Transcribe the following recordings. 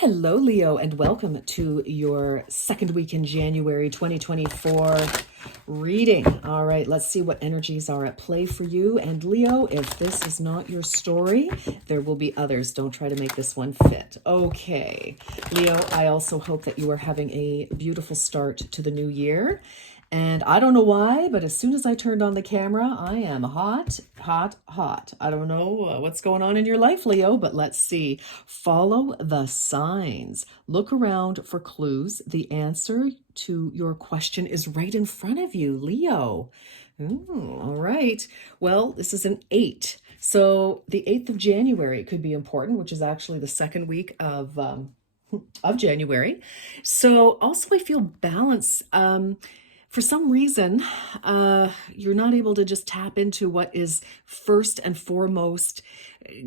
Hello, Leo, and welcome to your second week in January 2024 reading. All right, let's see what energies are at play for you. And Leo, if this is not your story, there will be others. Don't try to make this one fit. Okay, Leo, I also hope that you are having a beautiful start to the new year. And I don't know why, but as soon as I turned on the camera, I am hot, hot, hot. I don't know what's going on in your life, Leo, but let's see. Follow the signs. Look around for clues. The answer to your question is right in front of you, Leo. All right. Well, this is an 8. So the 8th of January could be important, which is actually the second week of January. So also I feel balance. For some reason, you're not able to just tap into what is first and foremost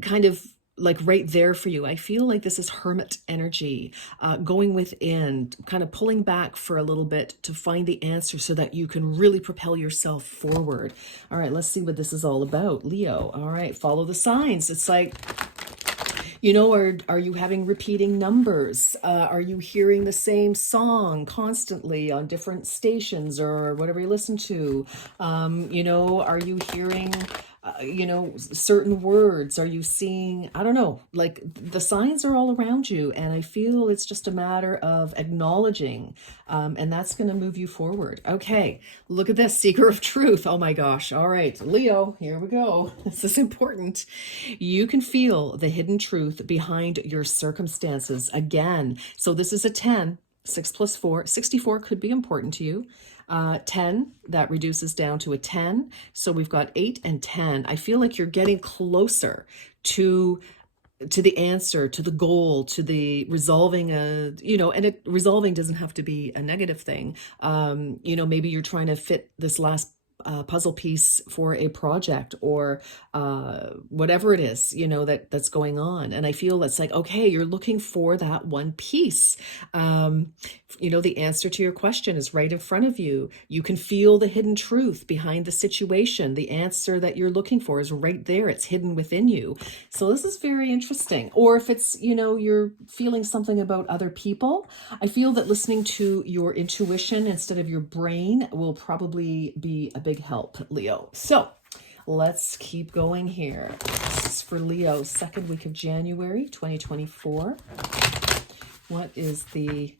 kind of like right there for you. I feel like this is hermit energy, going within, kind of pulling back for a little bit to find the answer so that you can really propel yourself forward. All right, let's see what this is all about, Leo. All right, follow the signs. It's like, are you having repeating numbers? Are you hearing the same song constantly on different stations or whatever you listen to? Are you hearing, certain words? Are you seeing, I don't know, like the signs are all around you. And I feel it's just a matter of acknowledging, and that's going to move you forward. Okay, look at this, seeker of truth. Oh my gosh. All right, Leo, here we go. This is important. You can feel the hidden truth behind your circumstances again. So this is a 10, 6 plus 4, 64 could be important to you. 10, that reduces down to a 10. So we've got 8 and 10. I feel like you're getting closer to the answer, to the goal, to the resolving resolving doesn't have to be a negative thing. Maybe you're trying to fit this last puzzle piece for a project or whatever it is, that's going on. And I feel it's like, okay, you're looking for that one piece. The answer to your question is right in front of you. You can feel the hidden truth behind the situation. The answer that you're looking for is right there. It's hidden within you. So this is very interesting. Or if it's, you're feeling something about other people, I feel that listening to your intuition instead of your brain will probably be a big help, Leo. So let's keep going here. This is for Leo, second week of January 2024. What is the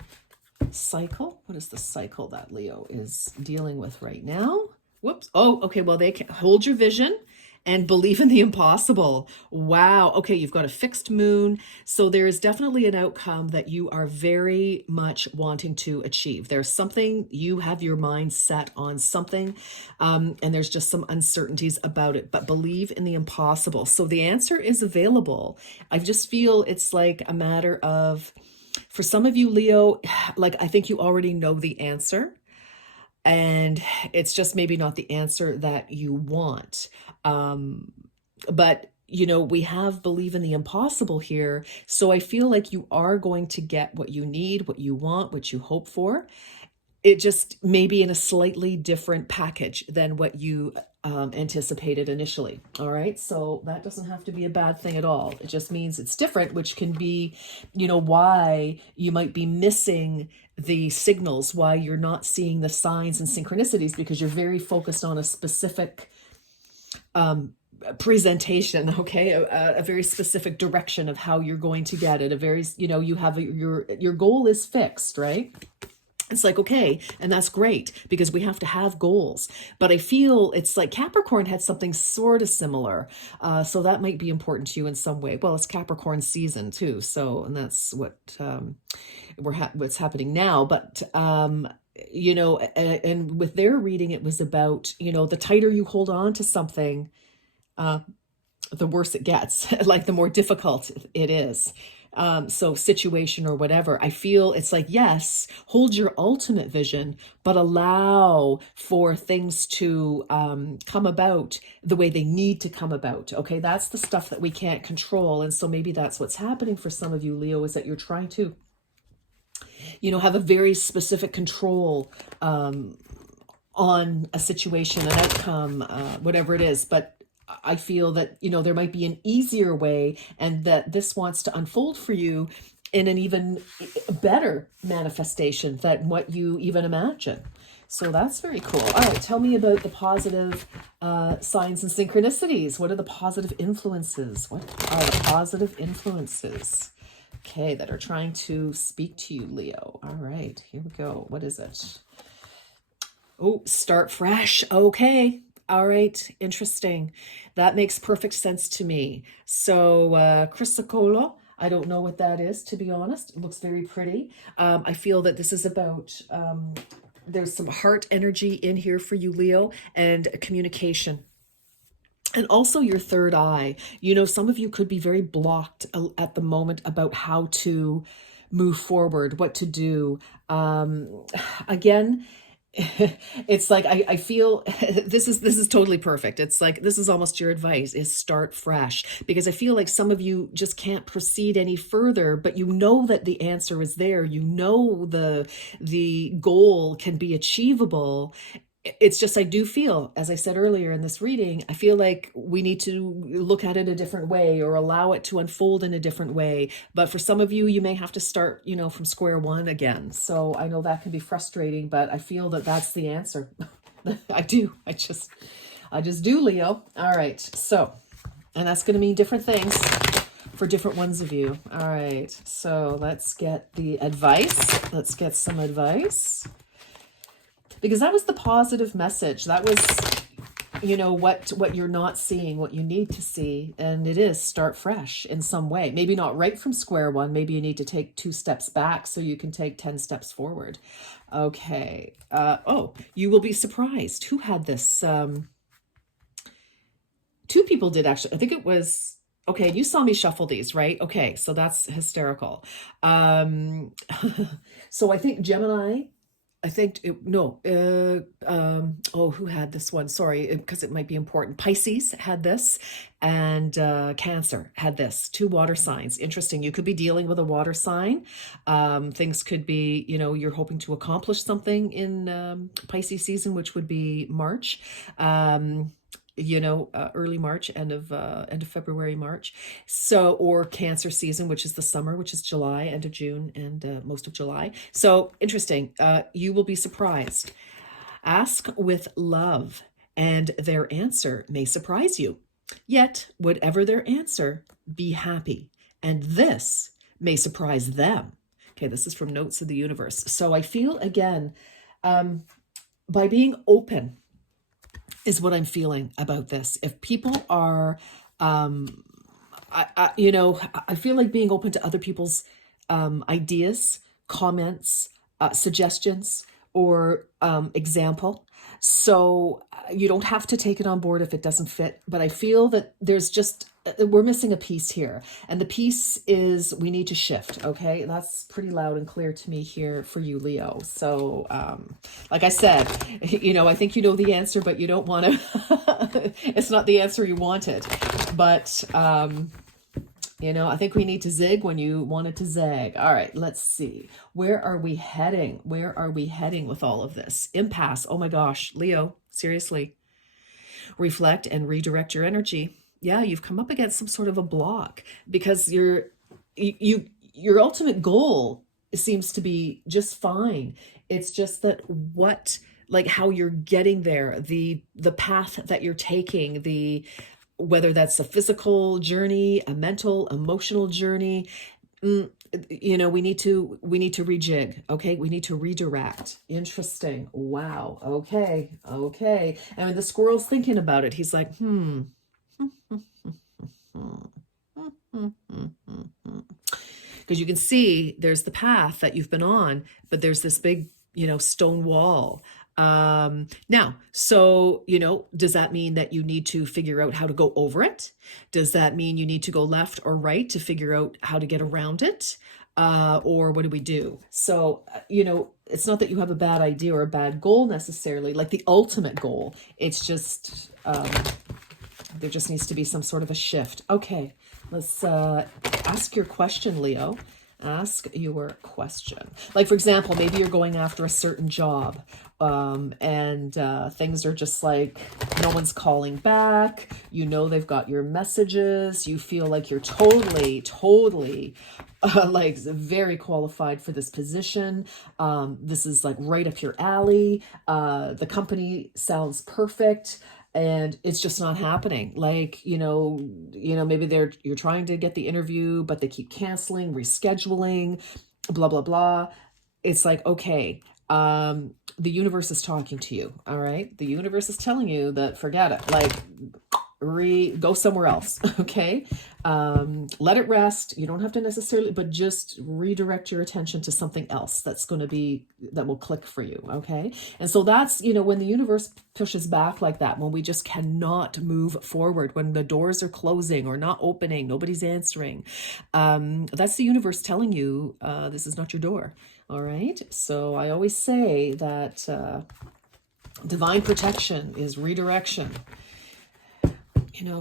cycle? What is the cycle that Leo is dealing with right now? Whoops. Oh, okay. Well, they can hold your vision and believe in the impossible. Wow. Okay, you've got a fixed moon. So there is definitely an outcome that you are very much wanting to achieve. There's something, you have your mind set on something, and there's just some uncertainties about it, but believe in the impossible. So the answer is available. I just feel it's like a matter of, for some of you, Leo, like I think you already know the answer. And it's just maybe not the answer that you want. But we have believe in the impossible here. So I feel like you are going to get what you need, what you want, what you hope for. It just may be in a slightly different package than what you anticipated initially. All right. So that doesn't have to be a bad thing at all. It just means it's different, which can be, why you might be missing the signals, why you're not seeing the signs and synchronicities, because you're very focused on a specific presentation, okay, a very specific direction of how you're going to get it. A very, you have your goal is fixed, right? It's like, okay, and that's great because we have to have goals. But I feel it's like Capricorn had something sort of similar. So that might be important to you in some way. Well, it's Capricorn season too. So, and that's what what's happening now. But, and with their reading, it was about, the tighter you hold on to something, the worse it gets, like the more difficult it is. So situation or whatever, I feel it's like, yes, hold your ultimate vision, but allow for things to come about the way they need to come about. Okay, that's the stuff that we can't control. And so maybe that's what's happening for some of you, Leo, is that you're trying to, have a very specific control on a situation, an outcome, whatever it is. But I feel that, there might be an easier way, and that this wants to unfold for you in an even better manifestation than what you even imagine. So that's very cool. All right, tell me about the positive signs and synchronicities. What are the positive influences? What are the positive influences? Okay, that are trying to speak to you, Leo. All right, here we go. What is it? Oh, start fresh. Okay. All right. Interesting. That makes perfect sense to me. So, chrysocolla, I don't know what that is, to be honest. It looks very pretty. I feel that this is about, there's some heart energy in here for you, Leo, and communication. And also your third eye. You know, some of you could be very blocked at the moment about how to move forward, what to do. Again, it's like I feel this is totally perfect. It's like this is almost your advice is start fresh, because I feel like some of you just can't proceed any further, but you know that the answer is there. You know the goal can be achievable. It's just, I do feel, as I said earlier in this reading, I feel like we need to look at it a different way or allow it to unfold in a different way. But for some of you, you may have to start, you know, from square one again. So I know that can be frustrating, but I feel that that's the answer. I do. I just do, Leo. All right. So, and that's going to mean different things for different ones of you. All right. So let's get the advice. Let's get some advice. Because that was the positive message. That was, you know, what you're not seeing, what you need to see. And it is start fresh in some way. Maybe not right from square one. Maybe you need to take 2 steps back so you can take 10 steps forward. Okay. Oh, you will be surprised. Who had this? 2 people did, actually. I think it was... Okay, you saw me shuffle these, right? Okay, so that's hysterical. So I think Gemini... who had this one? Sorry, because it might be important. Pisces had this, and Cancer had this. 2 water signs. Interesting. You could be dealing with a water sign. Things could be, you know, you're hoping to accomplish something in Pisces season, which would be March. You know, early March, end of February, March. So, or Cancer season, which is the summer, which is July, end of June, and most of July. So interesting. You will be surprised. Ask with love, and their answer may surprise you. Yet, whatever their answer, be happy, and this may surprise them. Okay, this is from Notes of the Universe. So I feel, again, by being open, is what I'm feeling about this. If people are, you know, I feel like being open to other people's ideas, comments, suggestions, or example. So you don't have to take it on board if it doesn't fit. But I feel that there's just, we're missing a piece here. And the piece is we need to shift. Okay. That's pretty loud and clear to me here for you, Leo. So like I said, you know, I think you know the answer, but you don't want to, it's not the answer you wanted. But, you know, I think we need to zig when you wanted to zag. All right, let's see. Where are we heading? Where are we heading with all of this? Impasse. Oh my gosh, Leo, seriously. Reflect and redirect your energy. Yeah, you've come up against some sort of a block because your ultimate goal seems to be just fine. It's just that how you're getting there, the path that you're taking, whether that's a physical journey, a mental, emotional journey, you know, we need to rejig. Okay. We need to redirect. Interesting. Wow. Okay. Okay. And when the squirrel's thinking about it, he's like, because you can see there's the path that you've been on, but there's this big, you know, stone wall. Now, so, you know, does that mean that you need to figure out how to go over it? Does that mean you need to go left or right to figure out how to get around it? Or what do we do? So, you know, it's not that you have a bad idea or a bad goal necessarily, like the ultimate goal. It's just, there just needs to be some sort of a shift. Okay. Let's, ask your question, Leo. Ask your question. Like, for example, maybe you're going after a certain job, and things are just like, no one's calling back. You know, they've got your messages. You feel like you're totally like very qualified for this position. This is like right up your alley. The company sounds perfect, and it's just not happening. Like, maybe you're trying to get the interview, but they keep canceling, rescheduling, blah, blah, blah. It's like, okay, the universe is talking to you. All right. The universe is telling you that forget it, like go somewhere else. Okay. Let it rest. You don't have to necessarily, but just redirect your attention to something else that will click for you. Okay. And so that's, when the universe pushes back like that, when we just cannot move forward, when the doors are closing or not opening, nobody's answering, that's the universe telling you, this is not your door. All right. So I always say that, divine protection is redirection,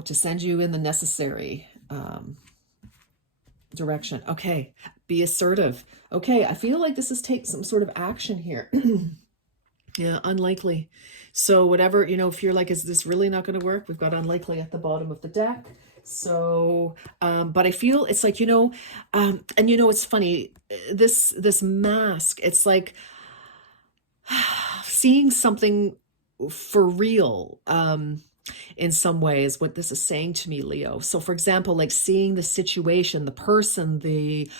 to send you in the necessary direction. Okay, be assertive. Okay, I feel like this is take some sort of action here. Yeah, unlikely. So whatever, if you're like, is this really not going to work? We've got unlikely at the bottom of the deck. So, but I feel it's like, and it's funny, this mask, it's like seeing something for real, in some ways, what this is saying to me, Leo. So for example, like seeing the situation, the person, the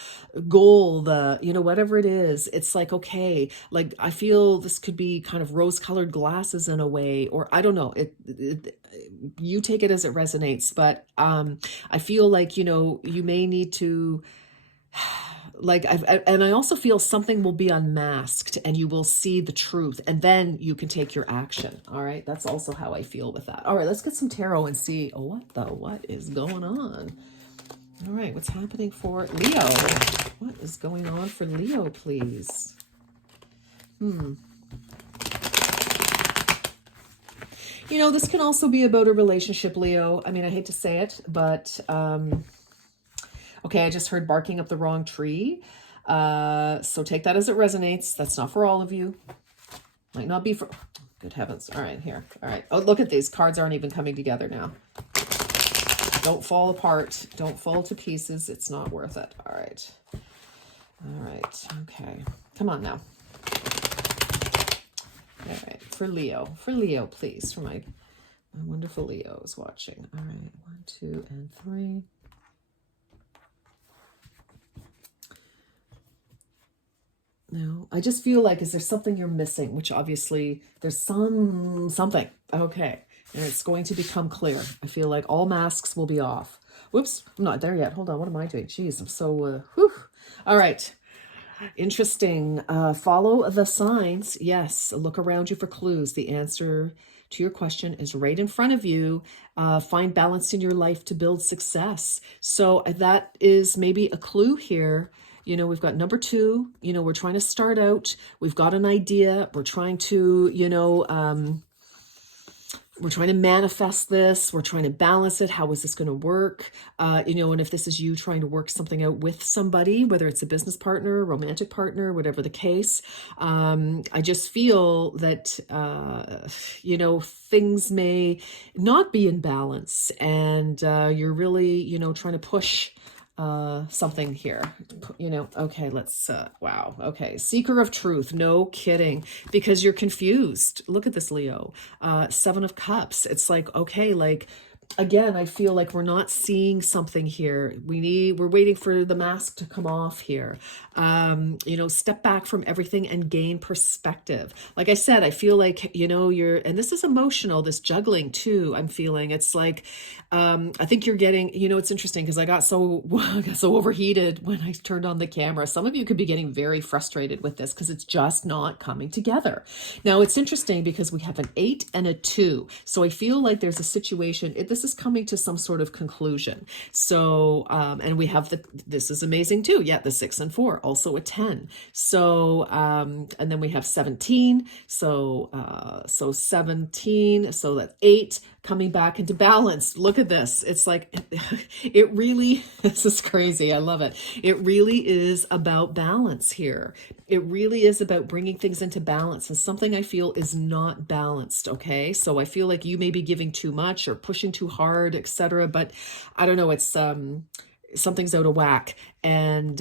goal, whatever it is, it's like, okay, like I feel this could be kind of rose-colored glasses in a way, or I don't know, you take it as it resonates, but I feel like, you may need to, like, and I also feel something will be unmasked and you will see the truth, and then you can take your action. All right. That's also how I feel with that. All right. Let's get some tarot and see what is going on. All right. What's happening for Leo? What is going on for Leo, please? This can also be about a relationship, Leo. I mean, I hate to say it, but, okay, I just heard barking up the wrong tree. So take that as it resonates. That's not for all of you. Might not be for... Good heavens. All right, here. All right. Oh, look at these. Cards aren't even coming together now. Don't fall apart. Don't fall to pieces. It's not worth it. All right. All right. Okay. Come on now. All right. For Leo, please. For my wonderful Leos watching. All right. 1, 2, and 3. No, I just feel like, is there something you're missing? Which obviously there's something. Okay. And it's going to become clear. I feel like all masks will be off. Whoops. I'm not there yet. Hold on. What am I doing? Jeez, I'm so, whew. All right. Interesting. Follow the signs. Yes. Look around you for clues. The answer to your question is right in front of you. Find balance in your life to build success. So that is maybe a clue here. We've got number 2, we're trying to start out. We've got an idea. We're trying to, we're trying to manifest this. We're trying to balance it. How is this going to work? And if this is you trying to work something out with somebody, whether it's a business partner, romantic partner, whatever the case, I just feel that, things may not be in balance, and you're really, trying to push something here, okay, let's, wow. Okay. Seeker of truth. No kidding, because you're confused. Look at this, Leo. 7 of Cups. It's like, okay, like, again, I feel like we're not seeing something here. We're waiting for the mask to come off here. Step back from everything and gain perspective. Like I said, I feel like, and this is emotional, this juggling too, I'm feeling. It's like, I think you're getting, it's interesting because I got so overheated when I turned on the camera. Some of you could be getting very frustrated with this because it's just not coming together. Now it's interesting because we have an 8 and a 2. So I feel like there's a situation, this this is coming to some sort of conclusion. So, and we have this is amazing too. Yeah, the 6 and 4, also a 10. So, and then we have 17. So 17, so that's 8 coming back into balance. Look at this. It's like, it really, this is crazy. I love it. It really is about balance here. It really is about bringing things into balance, and something I feel is not balanced. Okay. So I feel like you may be giving too much or pushing too hard, etc. But I don't know. It's, something's out of whack. And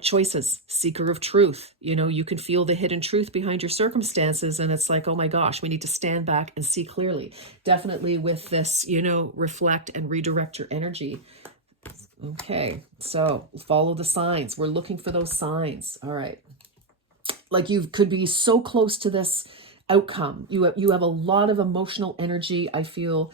choices, seeker of truth, you can feel the hidden truth behind your circumstances, and it's like, oh my gosh, we need to stand back and see clearly. Definitely with this, reflect and redirect your energy. Okay, so follow the signs. We're looking for those signs. All right, like you could be so close to this outcome. You have a lot of emotional energy, I feel,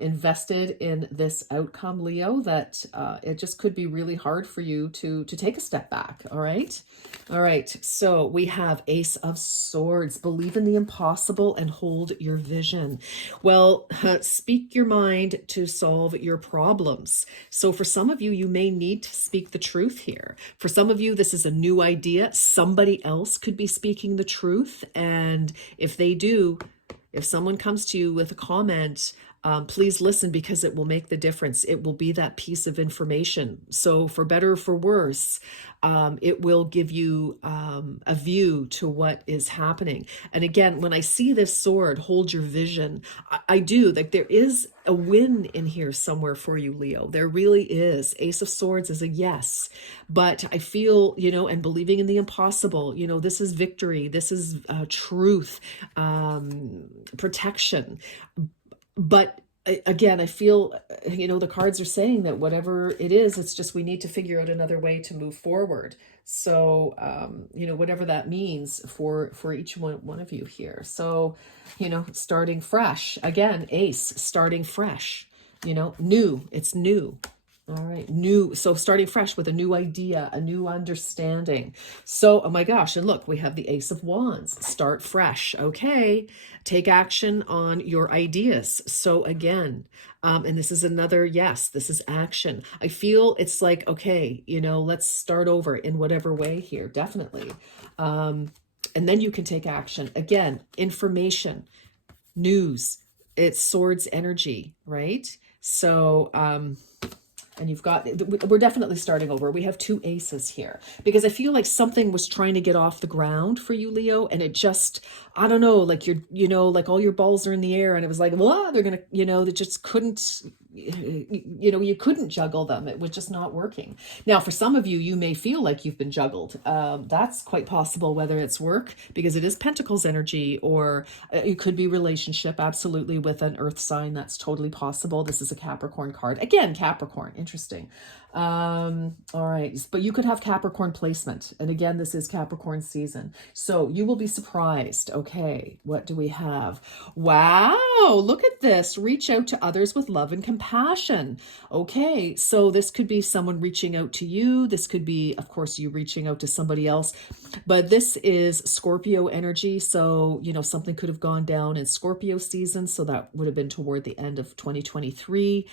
invested in this outcome, Leo, that it just could be really hard for you to take a step back. All right. So we have Ace of Swords. Believe in the impossible and hold your vision. Well, speak your mind to solve your problems. So for some of you, you may need to speak the truth here. For some of you, this is a new idea. Somebody else could be speaking the truth. And if they do, if someone comes to you with a comment, please listen, because it will make the difference. It will be that piece of information. So for better or for worse, it will give you a view to what is happening. And again, when I see this sword, hold your vision, I do, like, there is a win in here somewhere for you, Leo. There really is. Ace of Swords is a yes. But I feel, and believing in the impossible, this is victory. This is truth, protection. But again, I feel, the cards are saying that whatever it is, it's just we need to figure out another way to move forward. So, whatever that means for each one of you here. So, starting fresh. Again, Ace, starting fresh. New. It's new. All right, new. So starting fresh with a new idea, a new understanding. So, oh my gosh, and look, we have the Ace of Wands. Start fresh. Okay, take action on your ideas. So again, and this is another, yes, this is action. I feel it's like, okay, let's start over in whatever way here, definitely. And then you can take action. Again, information, news, it's swords energy, right? So, and you've got, we're definitely starting over. We have 2 aces here, because I feel like something was trying to get off the ground for you, Leo. And it just, I don't know, like like all your balls are in the air, and it was like, well, they're going to, they just couldn't, you couldn't juggle them. It was just not working. Now, for some of you, you may feel like you've been juggled. That's quite possible, whether it's work, because it is Pentacles energy, or it could be relationship, absolutely, with an earth sign. That's totally possible. This is a Capricorn card. Again, Capricorn, interesting. All right, but you could have Capricorn placement. And again, this is Capricorn season. So you will be surprised. Okay, what do we have? Wow, look at this. Reach out to others with love and compassion. Okay, so this could be someone reaching out to you. This could be, of course, you reaching out to somebody else. But this is Scorpio energy. So, something could have gone down in Scorpio season. So that would have been toward the end of 2023.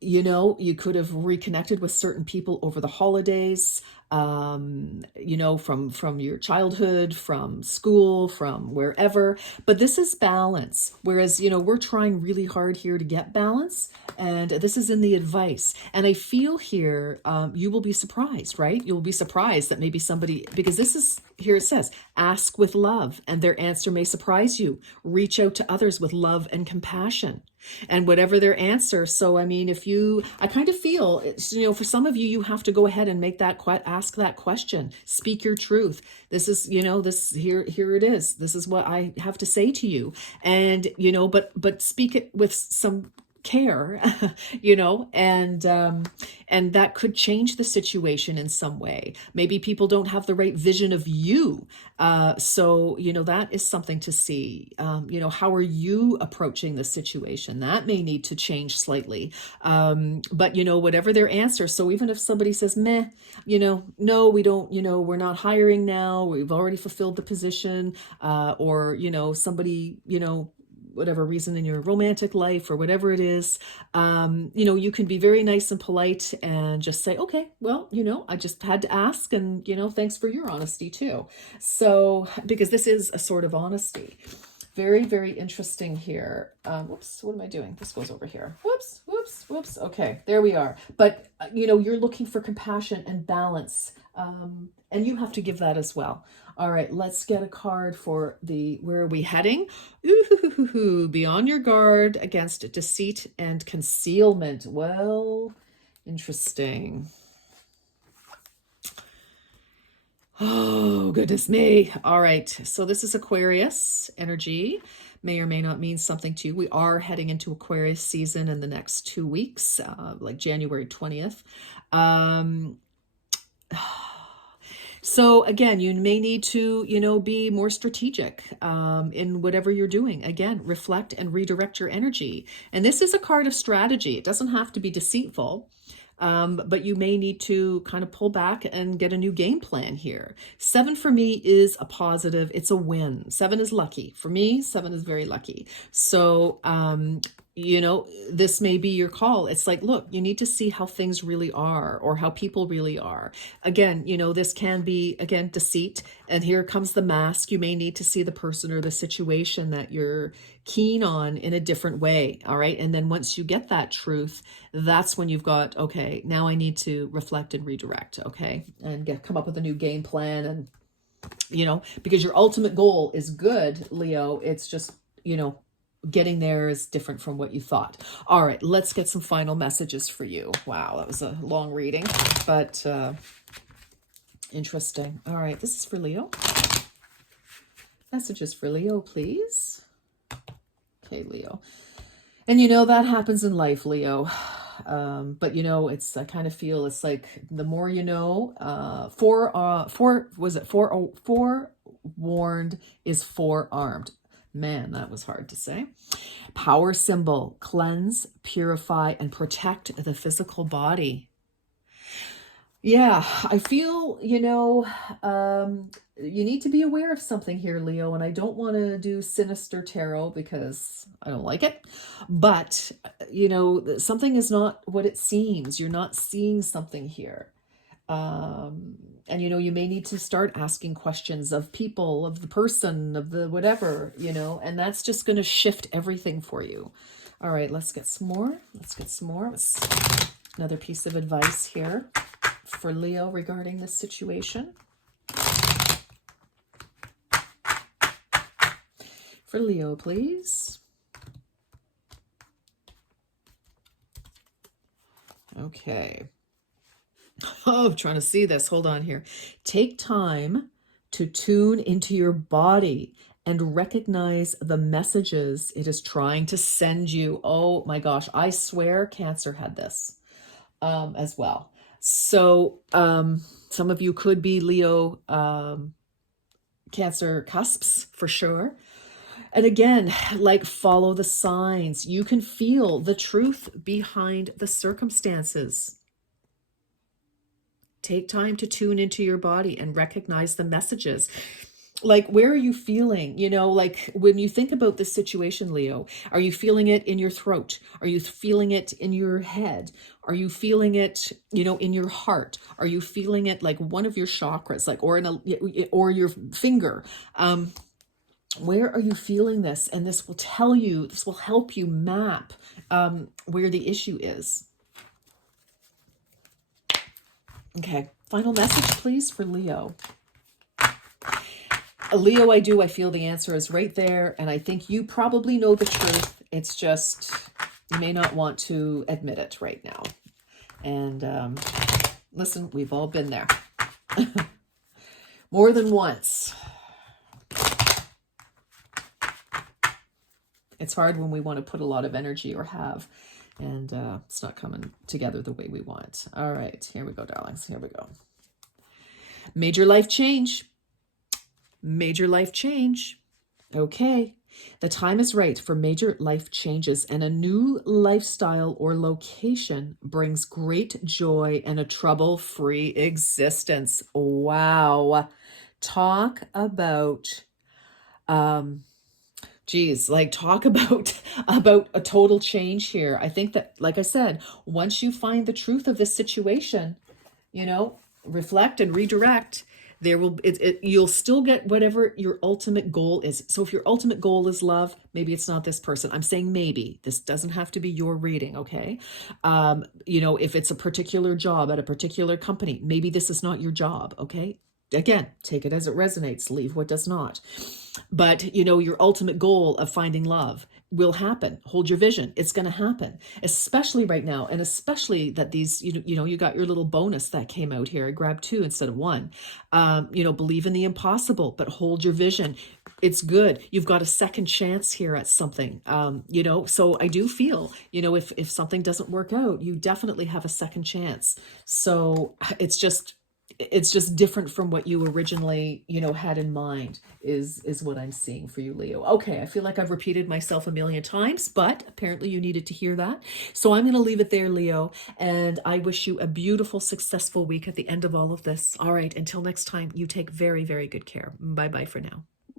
You could have reconnected with certain people over the holidays, from your childhood, from school, from wherever. But this is balance. Whereas, we're trying really hard here to get balance. And this is in the advice. And I feel here, you will be surprised, right? You'll be surprised that maybe somebody, because this is, here it says, ask with love, and their answer may surprise you. Reach out to others with love and compassion. And whatever their answer. So, I mean, I kind of feel, for some of you, you have to go ahead and make that, ask that question, speak your truth. This is, here it is. This is what I have to say to you. And, but speak it with some care, and that could change the situation in some way. Maybe people don't have the right vision of you. So, that is something to see. How are you approaching the situation? That may need to change slightly. But, whatever their answer. So even if somebody says, meh, no, we don't, we're not hiring now, we've already fulfilled the position, or, somebody, whatever reason in your romantic life or whatever it is, you know, you can be very nice and polite and just say, okay, well, you know, I just had to ask, and, you know, thanks for your honesty too. So, because this is a sort of honesty. Very, very interesting here. Whoops, what am I doing? This goes over here. Whoops, whoops, whoops. Okay, there we are. But, you know, you're looking for compassion and balance, and you have to give that as well. All right, let's get a card for the, where are we heading? Ooh, be on your guard against deceit and concealment. Well, interesting. Oh, goodness me. All right, so this is Aquarius energy. May or may not mean something to you. We are heading into Aquarius season in the next 2 weeks, like January 20th. So again, you may need to, you know, be more strategic in whatever you're doing. Again, reflect and redirect your energy. And this is a card of strategy. It doesn't have to be deceitful, but you may need to kind of pull back and get a new game plan here. 7 for me is a positive. It's a win. 7 is lucky. For me, 7 is very lucky. So, you know, this may be your call. It's like, look, you need to see how things really are, or how people really are. Again, you know, this can be, again, deceit. And here comes the mask. You may need to see the person or the situation that you're keen on in a different way. All right. And then once you get that truth, that's when you've got, okay, now I need to reflect and redirect. Okay. And come up with a new game plan. And, you know, because your ultimate goal is good, Leo. It's just, you know, getting there is different from what you thought. All right, let's get some final messages for you. Wow, that was a long reading, but interesting. All right, this is for Leo. Messages for Leo, please. Okay, Leo. And you know, that happens in life, Leo. But you know, it's, I kind of feel it's like the more you know, forewarned is forearmed. Man, that was hard to say. Power symbol, cleanse, purify, and protect the physical body. Yeah, I feel, you know, you need to be aware of something here, Leo, and I don't want to do sinister tarot because I don't like it, but, you know, something is not what it seems. You're not seeing something here. And, you know, you may need to start asking questions of people, of the person, of the whatever, you know, and that's just going to shift everything for you. All right, let's get some more. Let's get some more. Another piece of advice here for Leo regarding this situation. For Leo, please. Okay. Oh, I'm trying to see this. Hold on here. Take time to tune into your body and recognize the messages it is trying to send you. Oh my gosh. I swear Cancer had this as well. So some of you could be Leo Cancer cusps for sure. And again, like, follow the signs. You can feel the truth behind the circumstances. Take time to tune into your body and recognize the messages. Like, where are you feeling? You know, like when you think about this situation, Leo, are you feeling it in your throat? Are you feeling it in your head? Are you feeling it, you know, in your heart? Are you feeling it like one of your chakras, like, or in or your finger? Where are you feeling this? And this will tell you, this will help you map where the issue is. Okay, final message, please, for Leo. Leo, I feel the answer is right there, and I think you probably know the truth. It's just, you may not want to admit it right now. And listen, we've all been there. More than once. It's hard when we want to put a lot of energy or have, and it's not coming together the way we want. All right, here we go, darlings. Here we go. Major life change. Major life change. Okay. The time is right for major life changes, and a new lifestyle or location brings great joy and a trouble-free existence. Wow. Talk about Geez, like talk about about a total change here. I think that, like I said, once you find the truth of this situation, you know, reflect and redirect, there will you'll still get whatever your ultimate goal is. So if your ultimate goal is love, maybe it's not this person. I'm saying maybe. This doesn't have to be your reading, okay? You know, if it's a particular job at a particular company, maybe this is not your job, okay? Again, take it as it resonates, leave what does not. But, you know, your ultimate goal of finding love will happen. Hold your vision. It's going to happen, especially right now. And especially that these, you know, you got your little bonus that came out here. I grabbed 2 instead of 1. You know, believe in the impossible, but hold your vision. It's good. You've got a second chance here at something. You know, so I do feel, you know, if something doesn't work out, you definitely have a second chance. So it's just different from what you originally, you know, had in mind is what I'm seeing for you, Leo. Okay, I feel like I've repeated myself a million times, but apparently you needed to hear that. So I'm going to leave it there, Leo, and I wish you a beautiful, successful week at the end of all of this. All right, until next time, you take very, very good care. Bye-bye for now.